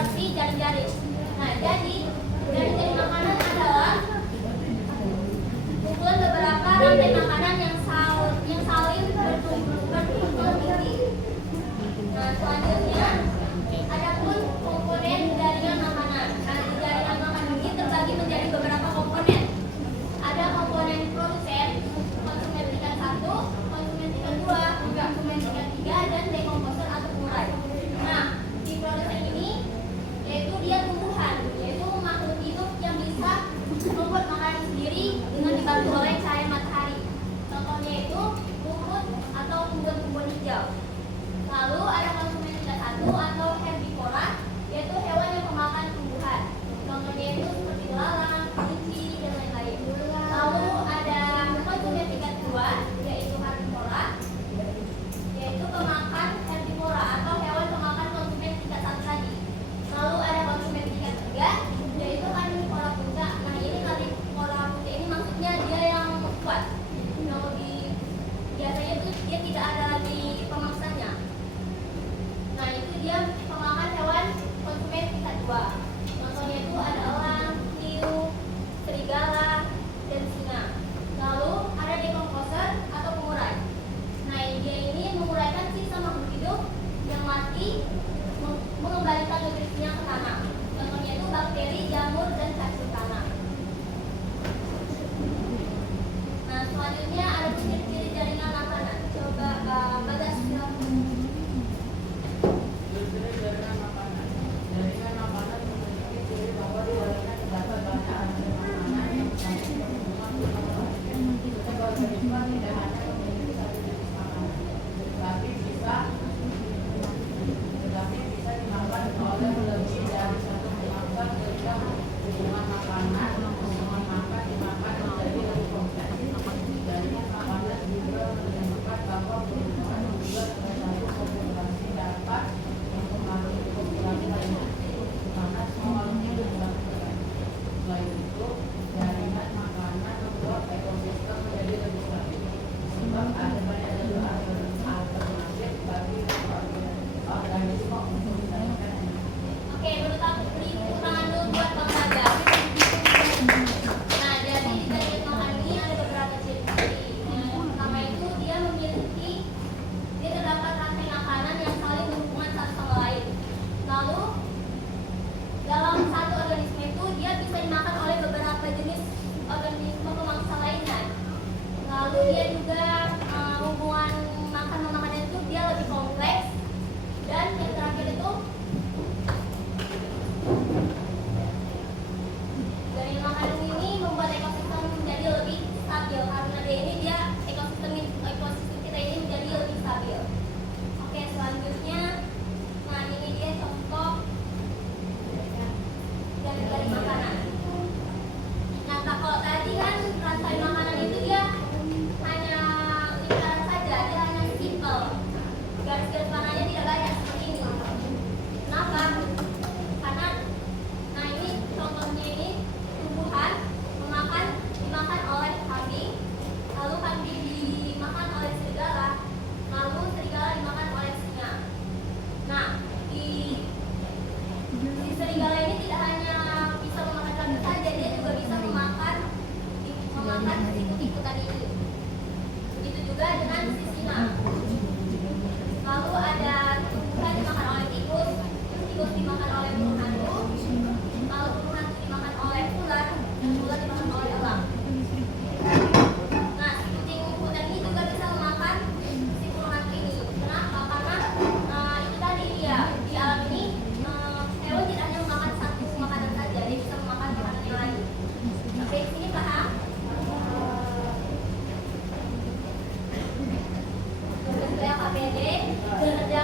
seperti jaring-jaring. Nah, jadi jaring-jaring makanan adalah kumpulan beberapa rantai makanan yang saling bertumpuk tinggi. Nah, selanjutnya ada pun komponen jaringan makanan. Nah, jaringan makanan ini terbagi menjadi beberapa komponen. Ada komponen produsen, konsumen tingkat 1, konsumen tingkat 2, konsumen tingkat 3, dan dekomposer atau pengurai. Nah, di produsen ini yaitu dia tumbuhan, yaitu makhluk hidup yang bisa membuat makanan sendiri dengan dibantu oleh cahaya matahari. Contohnya itu rumput atau tumbuhan-tumbuhan hijau. Lalu ada konsumen tingkat 1 atau herbivora, yaitu hewan yang pemakan tumbuhan. Contohnya itu seperti belalang, kelinci, dan lain-lain. Lalu ada konsumen tingkat 2, yaitu herbivora, yaitu pemakan herbivora atau hewan pemakan konsumen tingkat 1 tadi. Lalu ada konsumen tingkat 3, yaitu karnivora puncak. Nah, ini karnivora puncak ini maksudnya dia yang kuat, yang lebih biasanya itu dia tidak ada lagi pemangsanya. Nah, itu dia pemakan hewan konsumen tingkat 2. Contohnya itu ada elang, hiu, serigala, dan singa. Lalu ada dekomposer atau pengurai. Nah, dia ini menguraikan sisa makhluk hidup yang mati, mengembalikan nutrisinya ke tanah. Contohnya itu bakteri, jamur, dan cacing tanah. Nah, selanjutnya ada ciri-ciri jaringan makanan. Coba Bagas silakan. Jaringan makanan memiliki ciri bahwa jaringan terdapat banyak alat makanan yang bersambung berhubungan dengan setiap organisme tidak hanya memiliki satu jenis makanan, tetapi bisa dimakan oleh lebih dari satu pemakan sehingga hubungan makanan dimakan menjadi lebih kompleks. Jaringan makanan juga menunjukkan bahwa perlindungan juga salah satu populasi dapat mempengaruhi populasi lainnya, di mana semua makhluk hidup dilakukan. Selain itu, jaringan makanan membuat ekosistem menjadi lebih stabil, sebab ada banyak jalur alternatif bagi organisme untuk mendapatkan energi. Oke, menurut aku beri tepuk tangan dulu buat Bang Bagas. Nah, jadi di jaringan makanan ini ada beberapa ciri-ciri. Yang pertama itu dia terdapat rantai makanan yang saling berhubungan satu sama lain. Lalu dalam satu organisme itu dia bisa dimakan oleh beberapa jenis organisme pemangsa lainnya. Lalu dia juga hubungan makan-memakan itu dia lebih kompleks. Dan yang terakhir itu jaringan makanan ini membuat ekosistem menjadi lebih stabil karena ekosistem kita ini menjadi lebih stabil. Oke, selanjutnya, nah ini dia contoh jaring makanan. Nah, kalau tadi kan rantai makanan itu dia hanya lingkaran saja, dia hanya simple. Garis-garis warnanya tidak banyak seperti ini. Kenapa? Karena, nah ini contohnya ini tumbuhan dimakan oleh kambing, lalu kambing dimakan oleh serigala, lalu serigala dimakan oleh singa. Nah, di serigala ini tidak hanya bisa memakan kambing saja, dia juga bisa memakan si tikus tadi ini. Begitu juga dengan si singa. Lalu ada tumbuhan dimakan oleh tikus dimakan oleh burung hantu, lalu burung hantu dimakan oleh ular, dan ular dimakan oleh elang. Nah, si kucing hutan ini juga bisa memakan si burung hantu ini. Kenapa? Karena itu tadi dia di alam ini hewan tidak hanya memakan satu makanan saja, dia bisa memakan makanan yang lain. Oke, sini paham? Sesuai KPD, bekerja